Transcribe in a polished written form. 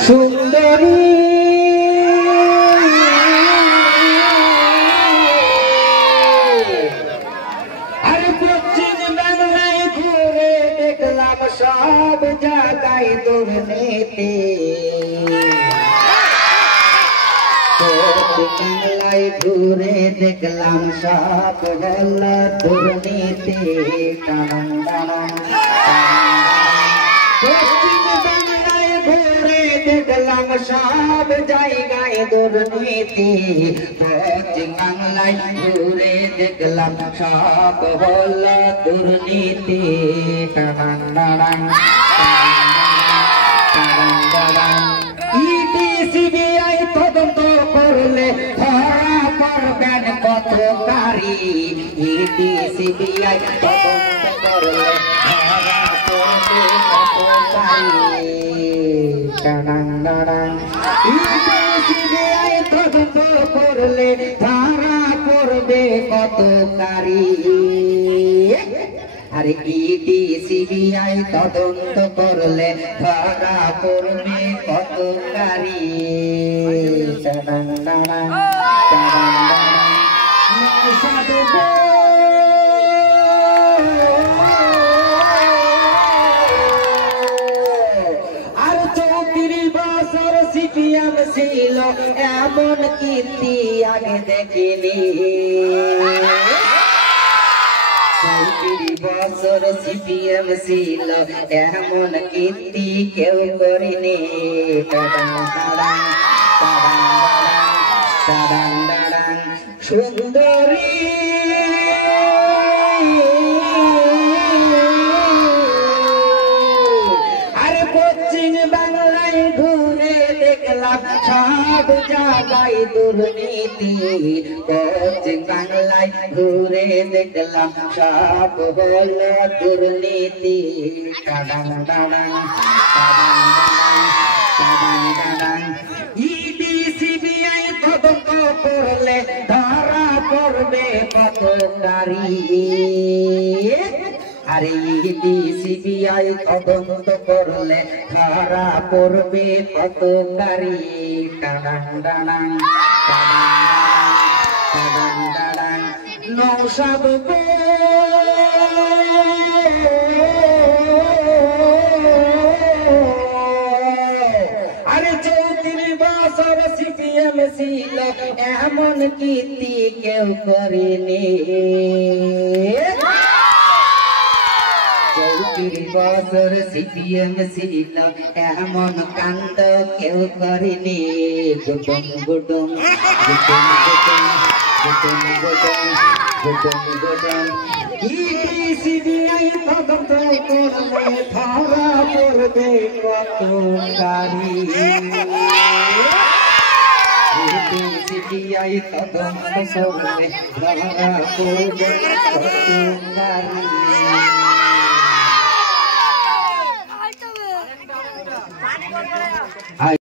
সুন্দরী আর পশ্চিম বাংলায় ঘুরে দেখলাম সব জায়গায় দুর্নীতি বাংলায় ঘুরে দেখলাম সব হল দুর্নীতি পশ্চিম বাংলায় ঘুরে দেখলাম সব জায়গায় দুর্নীতি পশ্চিম বাংলায় ঘুরে দেখলাম সব হল দুর্নীতি সিবিআই তদন্ত করলে ধরা পড়বেন পত্রকারী সিবিআই তদন্ত করলে ধরা পড়বে পত্রকারী সিবিআই তদন্ত করলে ধরা পড়বে পত্রকারী আরে ইডি সিবিআই তদন্ত করলে ধরা পড়বে পত্রকারী আর 34 বছর সিপিএম ছিল এমন কীর্তি আগে দেখিনি 34 বছর সিপিএম ছিল এমন কীর্তি কেউ করেনি সুন্দরী আর পশ্চিম বাংলায় ঘুরে দেখলাম সব জায়গায় দুর্নীতি পশ্চিম বাংলায় ঘুরে দেখলাম সব হল দুর্নীতি ইডি সিবিআই তদন্ত করলে ধরা পড়বে পত্রকারী আরে ইডি সিবিআই তদন্ত করলে ধরা পড়বে পত্রকারী নৌসাদ আরে 34 বছর সিপিএম ছিল এমন কীর্তি কেউ করেনি 34 বছর সিপিএম ছিল এমন কাণ্ড কেউ করেনি গুটুম গুটুম গুটুম গুটুম গুটুম গুটুম গুটুম গুটুম ইডি সিবিআই তদন্ত করলে ধরা পড়বে পত্রকারী ইডি সিবিআই তদন্ত করলে ধরা পড়বে পত্রকারী